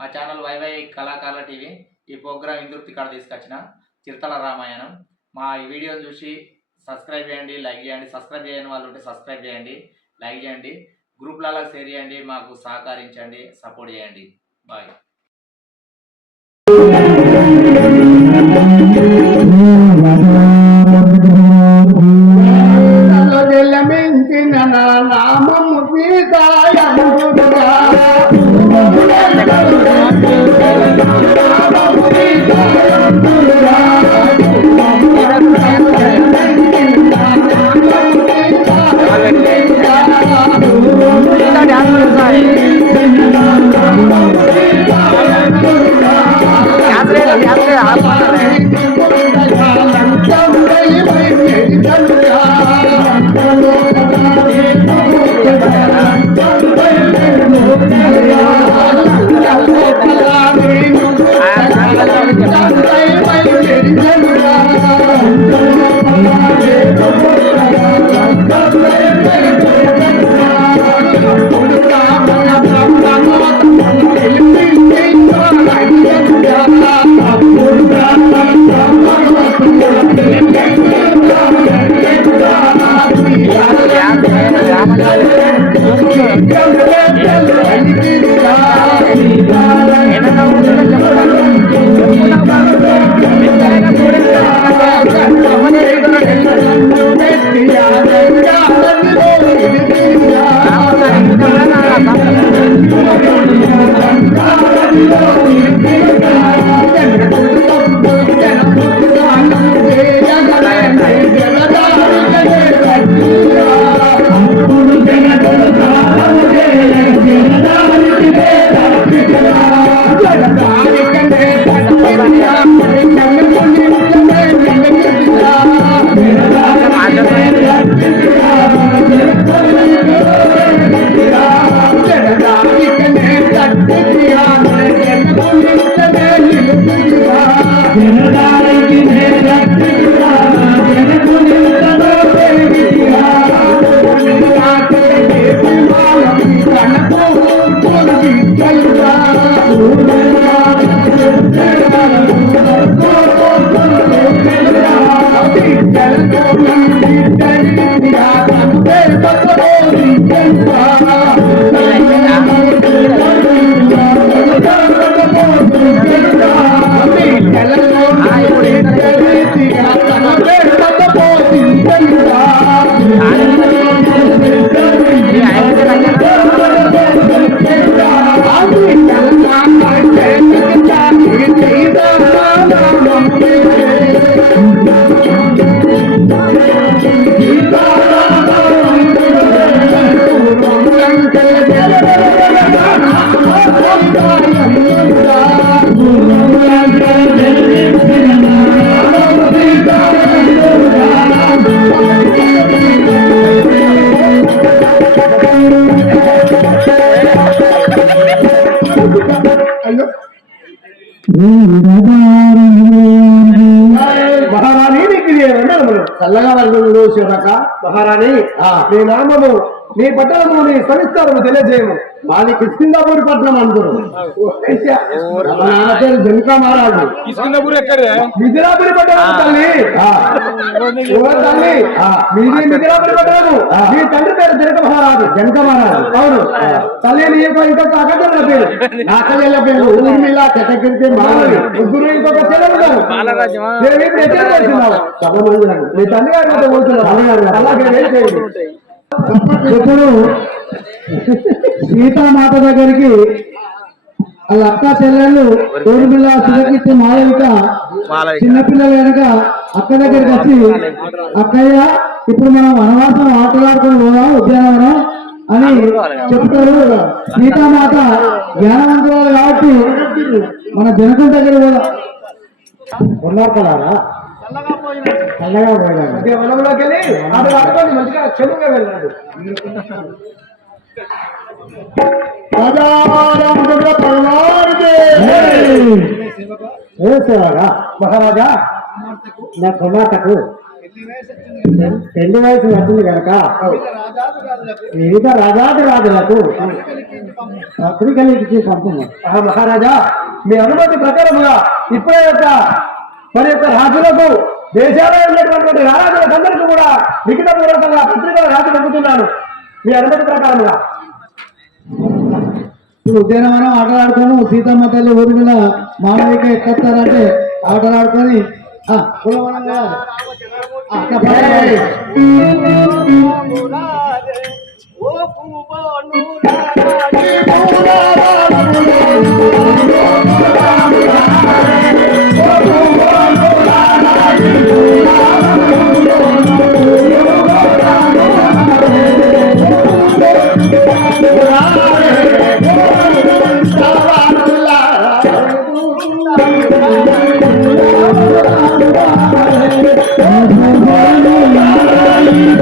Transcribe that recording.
మా channel YY కళాకారుల TV ఈ ప్రోగ్రాం ఇందుర్తి కాడ తీసుకొచ్చిన చిరుతల రామాయణం. మా ఈ వీడియోని చూసి సబ్స్క్రైబ్ చేయండి లైక్ చేయండి సబ్స్క్రైబ్ చేయని వాళ్ళు ఉంటే సబ్స్క్రైబ్ చేయండి లైక్ చేయండి గ్రూప్లలో షేర్ చేయండి మాకు సహకరించండి సపోర్ట్ చేయండి. Bye Hallelujah. الله చల్లగా వాళ్ళు శివక మహారాణి నీ నామము నీ పట్టణము నీ సవిస్తారము తెలియజేయము. మాది కిష్కిందాపూరి పట్టణం అందరు జనకా మహారాజు. కిష్కిందపూర్ ఎక్కడే? మిథిలాపురి పట్టణం తల్లి. మీది మిథిలాపురి పట్టణము. మీ తండ్రి పేరు జనక మహారాజు. జనక మహారాజు. అవును. తల్లి నీకు ఇంకొక అక్కచెల్ల పేరు. నా అక్కచెల్ల పేరు ఊర్మిళ చెట్టకిరితే మాలవి ముగ్గురు ఇంకొక చెల్లెలు? నేను ఇప్పుడు ఎక్కడ. మీ తండ్రి గారి అలాగే ఏం చేయండి. ఇప్పుడు సీతామాత దగ్గరికి వాళ్ళ అక్క చెల్లెళ్ళు తోడుపిల్ల సుధకిచ్చి మాలవిక మాలవిక. చిన్నపిల్లలు కనుక అక్క దగ్గరికి వచ్చి అక్కయ్య ఇప్పుడు మనం వనవాసం ఆటలాడుకొని పోదాం ఉద్యానవనం అని చెప్తారు సీతామాత జ్ఞానవంతురాలు కాబట్టి మన జనకం దగ్గర ఉన్నారు కదా చల్లగా పోయినాడు వనంలోకి వెళ్ళి ఆడుకొని మంచిగా చెరువుగా వెళ్ళాడు ఏ సేవగా మహారాజా నా కుమార్తెకు పెళ్ళి వయసు వచ్చింది కనుక వివిధ రాజాది రాజులకు పత్రికలకి పంపము మహారాజా మీ అనుమతి ప్రకారముగా ఇప్పుడే యొక్క మరి యొక్క రాజులకు దేశాల్లో ఉన్నటువంటి రాజులందరికీ కూడా లిఖిత పూర్వకంగా పత్రికలు రాసి పంపుతున్నాను. మీ అనుమతి ప్రకారముగా ఇప్పుడు ఉద్యానవనం ఆటలాడుకోము సీతమ్మ తల్లి ఊరి మీద మామయ్యకి ఎక్కొస్తారంటే ఆటలాడుకొని కులవనం కదా. Thank you.